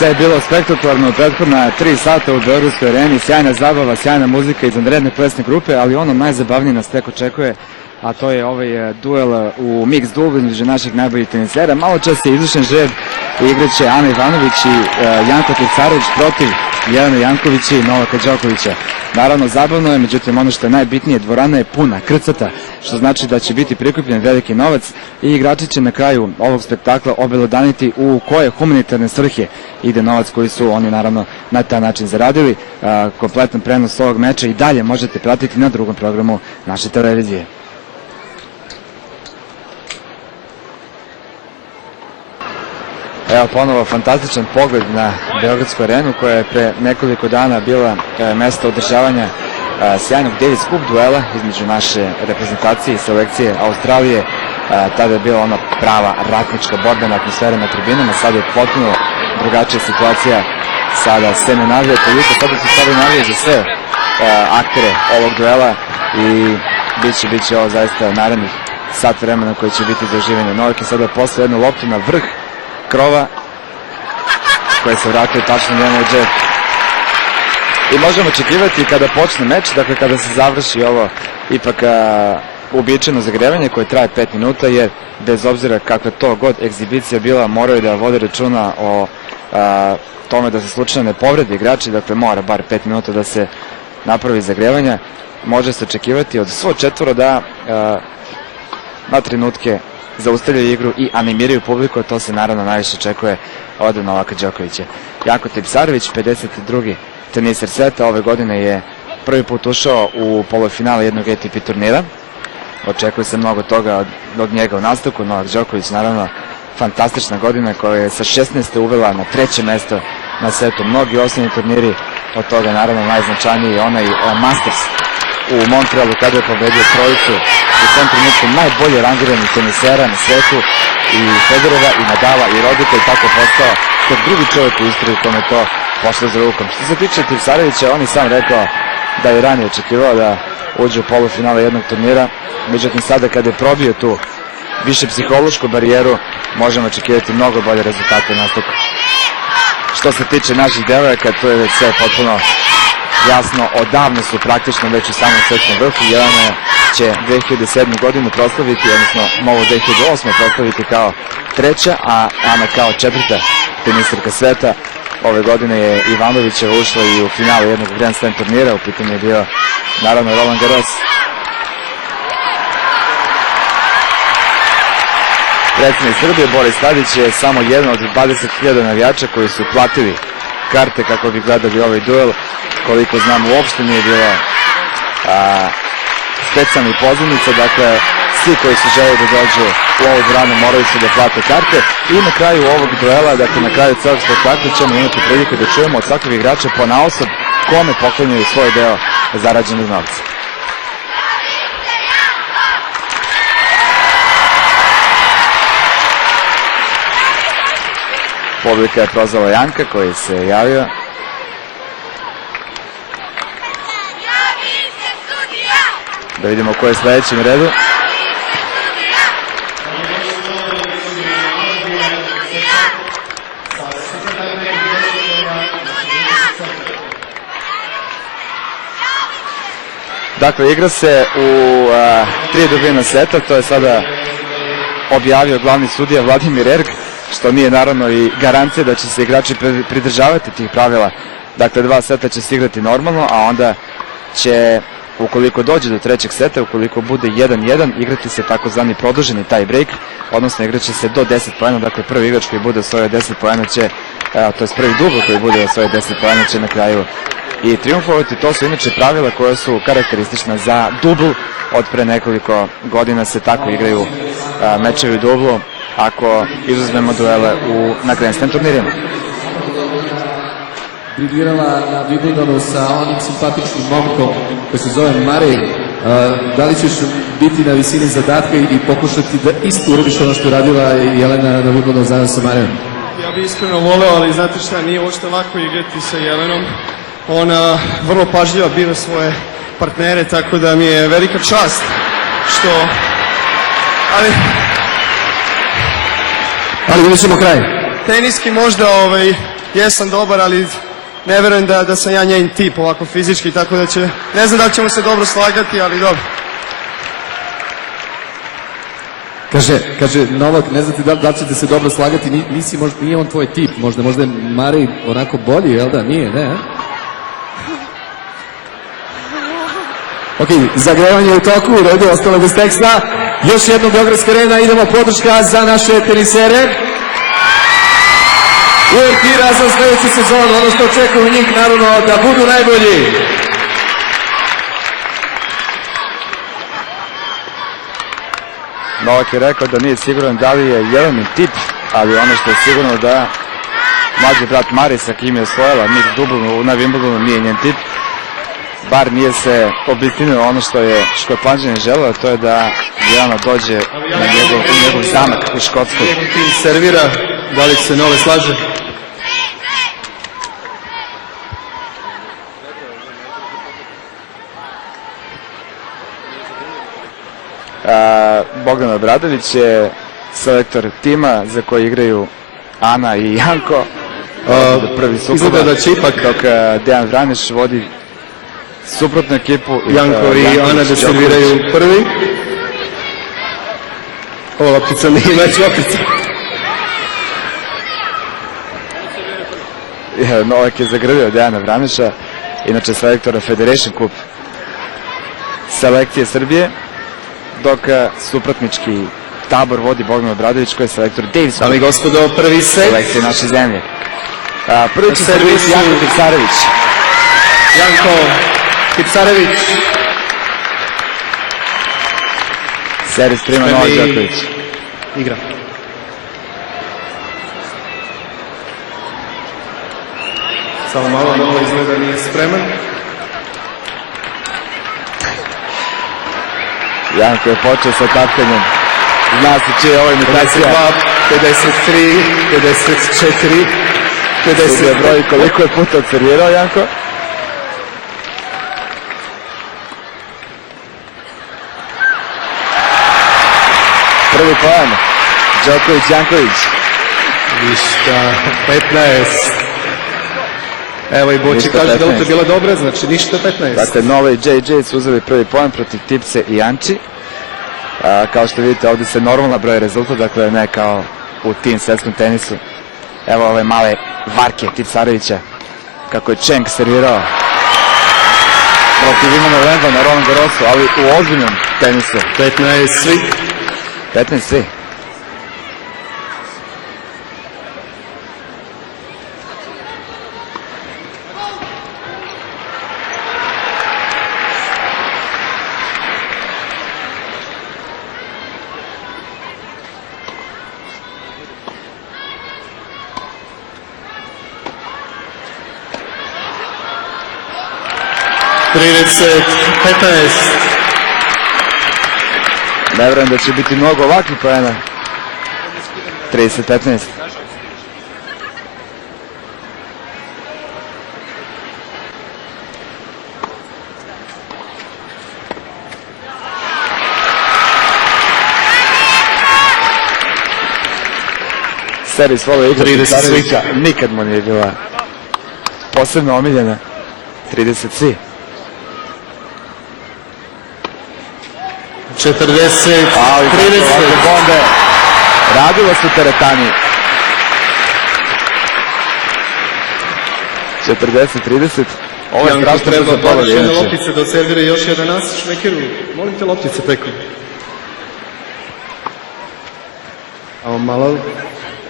Sve je bilo spektakularno u prethodna 3 sata u Beogradskoj areni, sjajna zabava, sjajna muzika iz izvanredne plesne grupe, ali ono najzabavnije nas tek očekuje, a to je ovaj duel u mix duelu između naših najboljih tenisera. Malo čas je izvršen žreb i igraće Ana Ivanović i Janko Tricarević protiv Jelena Jankovića i Novaka Đokovića. Naravno, zabavno je, međutim, ono što je najbitnije, dvorana je puna, krcata, što znači da će biti prikupljen veliki novac i igrači će na kraju ovog spektakla obelodaniti u koje humanitarne svrhe ide novac koji su oni, naravno, na taj način zaradili. Kompletan prenos ovog meča i dalje možete pratiti na drugom programu naše televizije. Evo ponovo fantastičan pogled na Beogradsku arenu koja je pre nekoliko dana bila mesto održavanja sjajnog Davis Cup duela između naše reprezentacije i selekcije Australije. Tada je bila ona prava ratnička borbena atmosfera na tribinama, sada je potpuno drugačija situacija, sada se ne navija toliko, sada se stvari navije za sve aktere ovog duela i bit će ovo zaista narednih sat vremena koji će biti za uživanje. Novak je sada poslao jednu loptu na vrh krova koje se vratio tačno njemu u džep. I možemo očekivati kada počne meč, dakle kada se završi ovo ipak uobičajeno zagrevanje koje traje 5 minuta, jer bez obzira kakva to god egzibicija bila, moraju da vode računa o tome da se slučajno ne povredi igrači, dakle mora bar 5 minuta da se napravi zagrevanja. Može se očekivati od svo četvoro da na trenutke zaustavljaju igru i animiraju publiku, a to se naravno najviše očekuje od Novaka Đokovića. Janko Tricarević, 52. teniser sveta, ove godine je prvi put ušao u polufinale jednog ATP turnira. Očekuje se mnogo toga od njega u nastavku. Novak Đoković, naravno, fantastična godina koja je sa 16. uvela na 3. mesto na svetu mnogi osnovni turniri, od toga naravno najznačajniji je onaj Masters u Montrealu kada je pobedio trojicu u tom trenutku najbolje rangirani tenisera na svetu, i Federera i Nadala i Rodika, i tako postao tek drugi čovjek u istoriji kome to pošlo za rukom. Što se tiče Tricarevića, on je sam rekao da je ranije očekivao da uđe u polufinale jednog turnira, međutim sada kada je probio tu više psihološku barijeru, možemo očekivati mnogo bolje rezultate u nastavku. Što se tiče naših devojaka, to je već sve potpuno jasno, odavno su praktično već u samom svetskom vrhu. Jelena će 2007. godinu proslaviti, odnosno novu 2008. proslaviti kao 3. a Ana kao 4. teniserka sveta. Ove godine je Ivanovićeva ušla i u finalu jednog Grand Slam turnira, u pitanju je bio naravno Roland Garros. Predsjednik Srbije Boris Tadić je samo jedan od 20.000 navijača koji su platili karte kako bi gledali ovaj duel. Koliko znam, uopšte nije bilo specijalnih pozivnica, dakle svi koji su želi da dođu u ovu dvoranu moraju su da plate karte. I na kraju ovog duela, dakle na kraju celog spektakla, ćemo imati priliku da čujemo od svakog igrača ponaosob kome poklanjaju svoj deo zarađenog novca. Publika je prozvala Janka koji se javio. Da vidimo ko je sledeći na redu. Dakle, igra se u 3 dobijena seta, to je sada objavio glavni sudija Vladimir Erg, što nije naravno i garancija da će se igrači pridržavati tih pravila. Dakle, 2 seta će se igrati normalno, a onda će, ukoliko dođe do 3. seta, ukoliko bude 1-1, igrati se takozvani produženi tie break, odnosno igraće se do 10 poena, dakle prvi igrač koji bude osvojio 10 poena će, to je prvi dubl koji bude osvojio 10 poena će na kraju i triumfovati. To su inače pravila koja su karakteristična za dubl. Od pre nekoliko godina se tako igraju mečevi u dublu, ako izuzmemo duele na Grand Slam turnirima. Briljirala na Wimbledonu sa onim simpatičnim momkom koji se zove Marej. Da li ćeš biti na visini zadatka i pokušati da isto uradiš ono što je radila Jelena na Wimbledonu zajedno sa Marejom? Ja bih iskreno voleo, ali znate šta, nije uopšte lako igrati sa Jelenom. Ona vrlo pažljiva bira svoje partnere, tako da mi je velika čast što... Ali vidjet ćemo kraj. Teniski možda jesam dobar, ali ne verujem da sam ja njen tip ovako fizički, tako da će, ne znam da li ćemo se dobro slagati, ali dobro. Kaže Novak, ne znate da li ćete se dobro slagati, nije on tvoj tip, možda je Marej onako bolji, jel da? Nije, ne? Ok, zagrevanje je u toku, u redu, ostalo bez teksta. Još jednom Beogradska arena, idemo podrška za naše tenisere. Uvertira za sledeću sezonu, ono što očekujemo njih, naravno, da budu najbolji. Novak je rekao da nije siguran da li je Jelena tip, ali ono što je sigurno da mlađi brat Mari sa kim je osvojila mix dublu na Wimbledonu nije njen tip. Bar nije se obistinilo ono što je Škotlanđanin želeo, to je da Jelena dođe na njegov zamak u Škotskoj. Tim servira, da li se Nole slaže? Bogdan Obradović je selektor tima za koji igraju Ana i Janko. Prvi Izgleda da će ipak dok Dejan Vraniš vodi suprotnu ekipu. Janko i Ana da serviraju prvi. Ova loptica nije već loptica. Novak je zagrlio Dejana Vraniša, inače selektora Federation Cup selekcije Srbije, dok suprotnički tabor vodi Bogdan Obradović koji je selektor Davis. Dame i gospodo, prvi set. Selekcije naše zemlje. Prvi će servirati Janko Tipsarević. Janko Tipsarević. Servis prima Novak Đoković. Igra. Samo malo, Nole izgleda nije spreman. Janko je počeo sa tapkanjem. Zna se čije je ovo imitacija. 52, 53, 54, 50. Sudija broji koliko je puta odservirao Janko. Prvi poen. Đoković, Janković. Ništa, 15. Evo i Boći Ništa, kaže da 15. je bila dobra, znači ništa 15. Dakle, Nole i JJ su uzeli prvi poen protiv Tipse i Janči. Kao što vidite, ovdje se normalno broji rezultat, dakle ne kao u tim svetskom tenisu. Evo ove male varke Tipsarevića, kako je Čeng servirao protiv Ivana Lemba na Roland Garrosu, ali u ozbiljnom tenisu. 15 svi. 15 svi. Ne vjerujem da će biti mnogo ovakvih poena. 30-15. Servis volio igra Tipsarevića, nikad mu nije bila posebno omiljena. 30 svi. 40, 30. Bombe. Radilo su teretani. 40-30. Ovo je strašno treba brzo poveli. jedne loptice da servira još jedan nas Šmekeru. Molim te loptice preko. Evo malo.